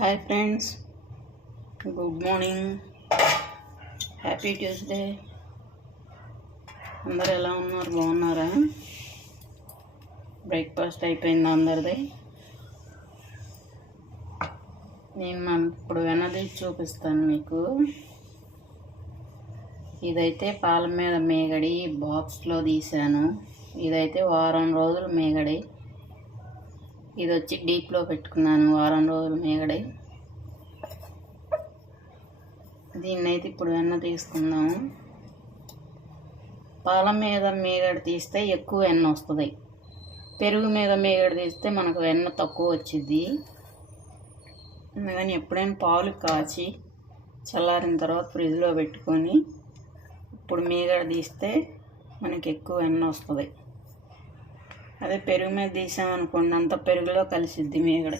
Hi friends good morning happy Tuesday అందరు ఎలా ఉన్నారు? బాగున్నారా? బ్రేక్ఫాస్ట్ అయిపోయింది అందరిది. నేను మన ఇప్పుడు వెనది చూపిస్తాను మీకు. ఇదైతే పాల మీద మేగడి బాక్స్లో తీసాను ఇదైతే వారం రోజులు మేగడి. ఇది వచ్చి డీప్లో పెట్టుకున్నాను వారం రోజులు మేగడి. దీన్ని అయితే ఇప్పుడు వెన్న తీసుకుందాము. పాల మీద మేగడ తీస్తే ఎక్కువ వెన్న వస్తుంది. పెరుగు మీద మేగడ తీస్తే మనకు వెన్న తక్కువ వచ్చింది అందుకని ఎప్పుడైనా పాలు కాచి చల్లారిన తర్వాత ఫ్రిడ్జ్లో పెట్టుకొని ఇప్పుడు మీగడ తీస్తే మనకి ఎక్కువ వెన్న వస్తుంది. అదే పెరుగు మీద తీసామనుకోండి అంత పెరుగులో కలిసిద్ది మీగడ.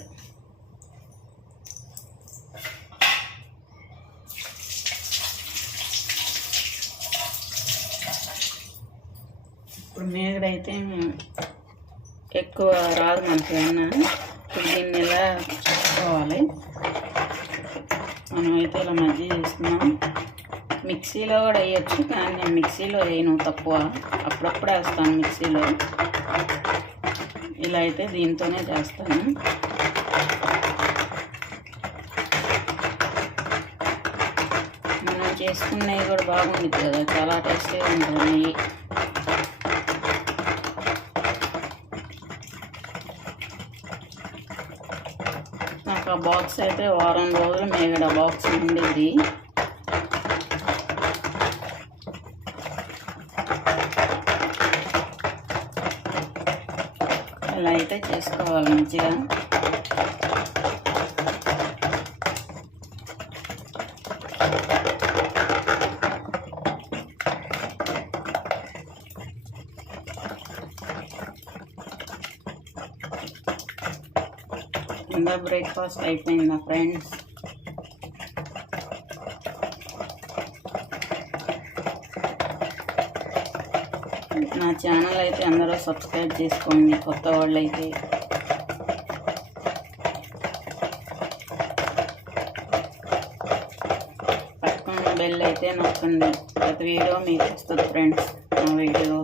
ఇప్పుడు మేగడైతే ఎక్కువ రాదు మనకి వెన్న ఇప్పుడు దీన్ని ఇలా పెట్టుకోవాలి మనం అయితే ఇలా మజ్జిగ నాకు మిక్సీలో కూడా వేయచ్చు కానీ నేను మిక్సీలో వేయను తక్కువ. అప్పుడప్పుడు వేస్తాను మిక్సీలో. ఇలా అయితే దీంతోనే చేస్తాను. మనం చేసుకున్నవి కూడా బాగుంది కదా చాలా టేస్టీగా ఉంటుంది నాకు ఆ బాక్స్ అయితే వారం రోజులు మేగడ బాక్స్ ఉండిద్ది. ఇలా అయితే చేసుకోవాలి మంచిగా కింద బ్రేక్ఫాస్ట్ అయిపోయింది నా ఫ్రెండ్స్ నా ఛానల్ అయితే అందరూ సబ్స్క్రైబ్ చేసుకోండి కొత్త వాళ్ళు అయితే పక్కన బెల్ అయితే నొక్కండి. ప్రతి వీడియో మీకు వస్తుంది ఫ్రెండ్స్ నా వీడియో.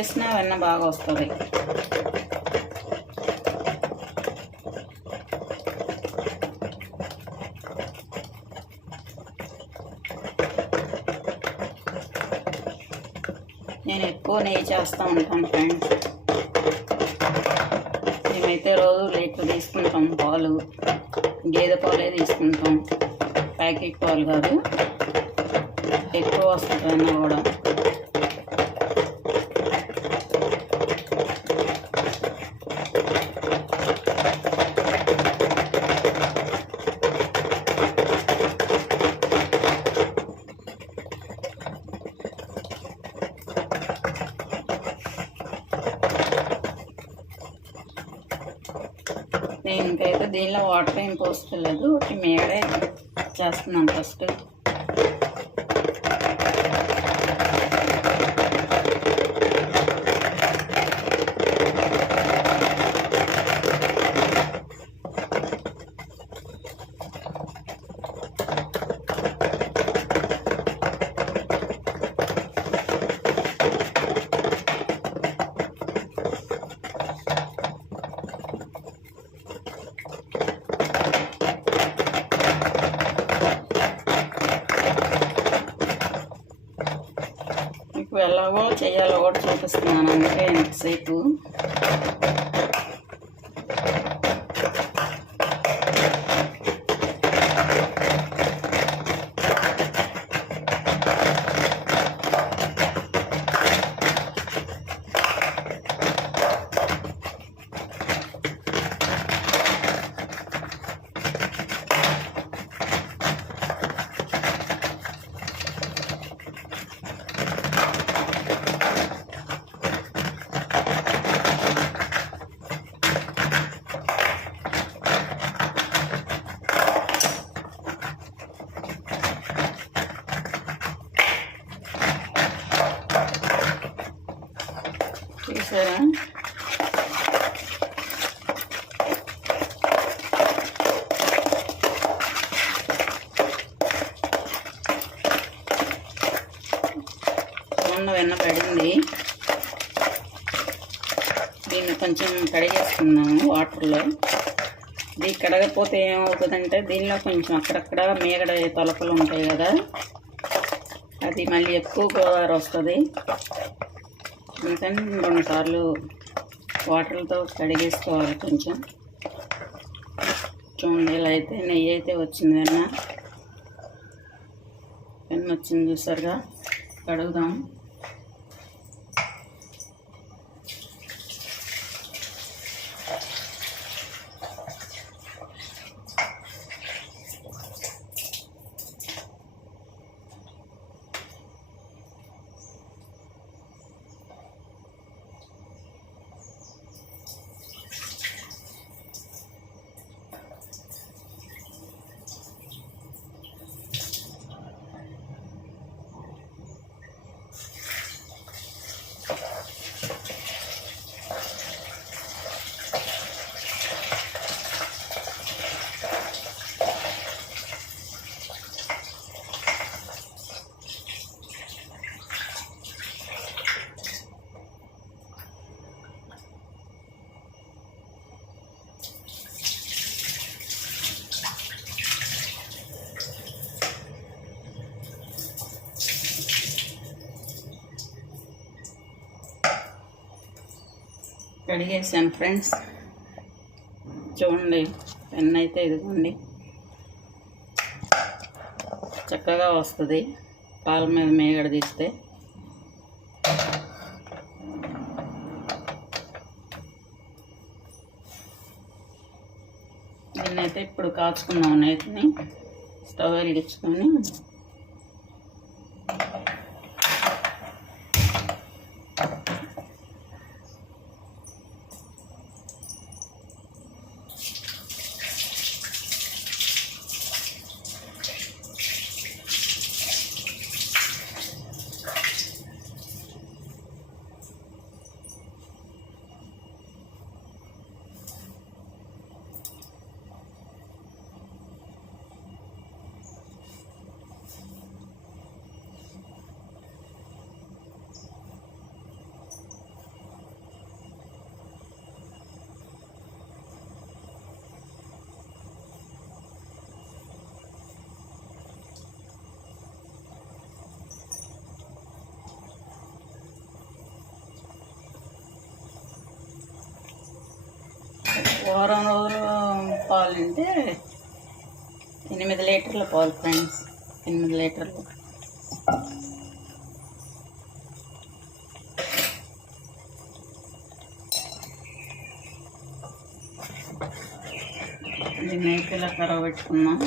మిక్సీలో చేసినా వెన్న బాగా వస్తుంది. నేను ఎక్కువ నెయ్యి చేస్తూ ఉంటాను ఫ్రెండ్స్. మేమైతే రోజు లీటర్ తీసుకుంటాం పాలు. గేదె పాలే తీసుకుంటాం. ప్యాకెట్ పాలు కాదు. ఎక్కువ వస్తుంది అన్న కూడా నేను ఇంకైతే దీనిలో వాటర్ ఏం పోస్తలేదు. మేడే చేస్తున్నాను ఫస్ట్. కూడా చూపిస్తున్నాను. అందుకే ఎంతసేపు చూసారా ఉన్న వెన్న పడింది దీన్ని కొంచెం కడిగేసుకుందాము వాటర్లో ఇది కడగపోతే ఏమవుతుందంటే దీనిలో కొంచెం అక్కడక్కడ మేగడ తొలకలు ఉంటాయి కదా. అది మళ్ళీ ఎక్కువ గోదావరి వస్తుంది. అందుకని రెండు సార్లు వాటర్తో కడిగేసుకోవాలి కొంచెం. చూడండి ఇలా అయితే నెయ్యి అయితే వచ్చింది వెన్న వెన్న వచ్చింది చూసారుగా. కడుగుదాం. కడిగేసాను ఫ్రెండ్స్. చూడండి పెన్ అయితే ఇదిగోండి. చక్కగా వస్తుంది. పాల మీద మేగడ తీస్తే. దీన్నైతే ఇప్పుడు కాచుకున్నాం నైట్ని స్టవ్ వెలిగించుకొని వారం రోజులు పాలు అంటే ఎనిమిది లీటర్ల పాలు ఫ్రెండ్స్ ఎనిమిది లీటర్లు. ఇది అయితే కరవ పెట్టుకున్నాం.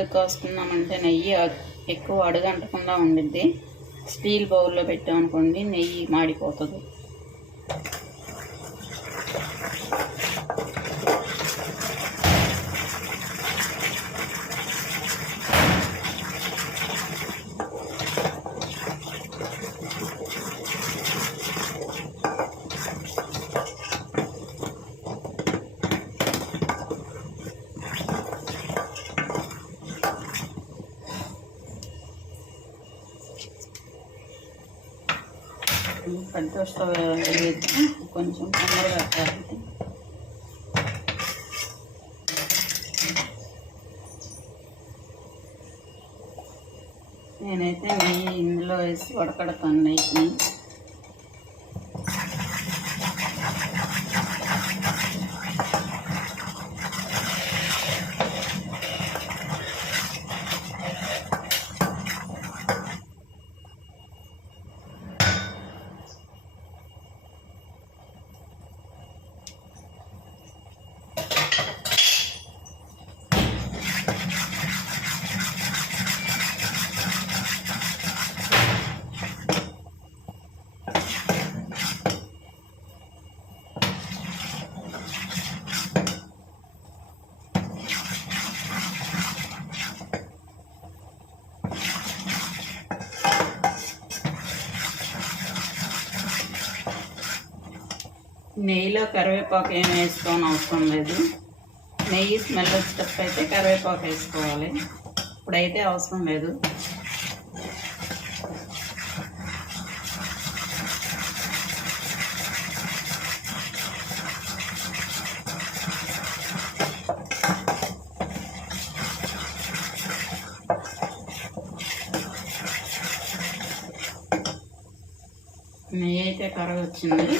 ఎందుకు కాసుకున్నామంటే నెయ్యి ఎక్కువ అడుగంటకుండా ఉండిద్ది. స్టీల్ బౌల్లో పెట్టామనుకోండి నెయ్యి మాడిపోతుంది. పెద్ద స్టవ్ కొంచెం తొందరగా కాబట్టి నేనైతే నెయ్యి ఇందులో వేసి ఉడకడతాను నెయ్యిని. నెయ్యిలో కరివేపాకు ఏం వేసుకోని అవసరం లేదు. నెయ్యి స్మెల్ వచ్చేటప్పుడు అయితే కరివేపాకు వేసుకోవాలి. ఇప్పుడైతే అవసరం లేదు. నెయ్యి అయితే కరగొచ్చింది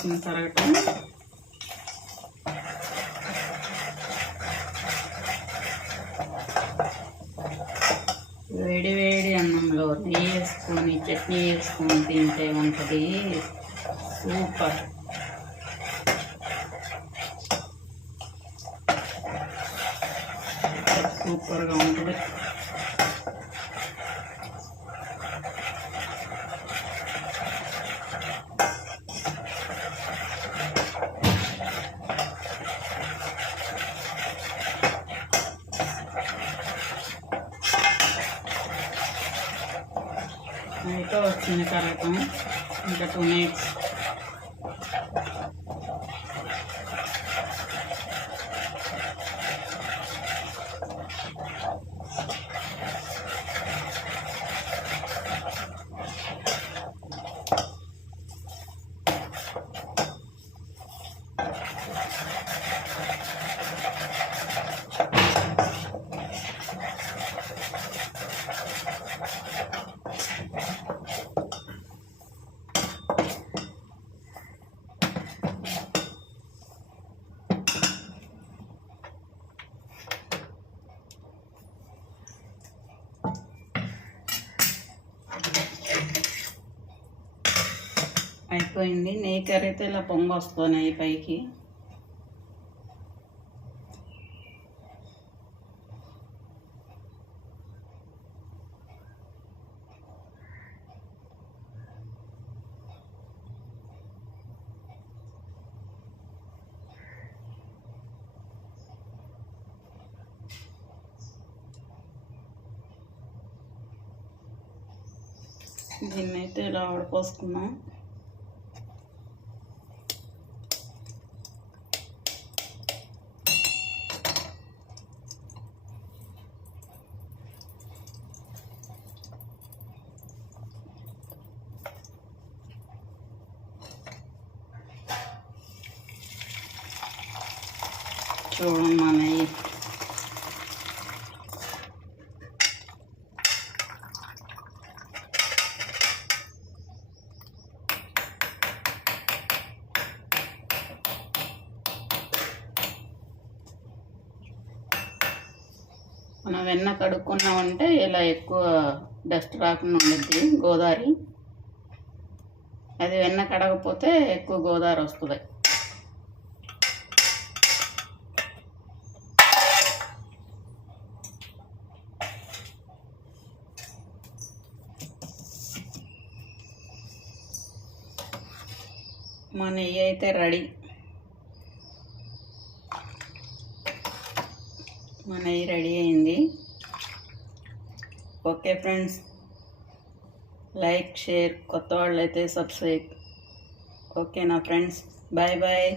అయిపోయి వచ్చిన తర్వాత వేడి వేడి అన్నంలో నెయ్యి వేసుకొని చట్నీ వేసుకొని తింటే ఉంటుంది. సూపర్. సూపర్గా ఉంటుంది. అయితే వచ్చింది తర్వాత ఇంకా టూ మినిట్స్ అయిపోయింది. నెయ్యి కర్రీతో ఇలా పొంగు వస్తున్నాయి పైకి. దీన్ని అయితే ఇలా ఆడిపోసుకున్నాం చూడమ్మా మనం వెన్న కడుక్కున్నామంటే ఇలా ఎక్కువ డస్ట్ రాకుండా ఉండిద్ది గోదావరి అది వెన్న కడగపోతే ఎక్కువ గోదావరి వస్తుంది. మా నెయ్యి అయితే రెడీ. మా నెయ్యి రెడీ అయింది. Okay friends. లైక్ షేర్ కొత్త వాళ్ళు అయితే సబ్స్క్రైబ్. ఓకేనా ఫ్రెండ్స్? Bye bye.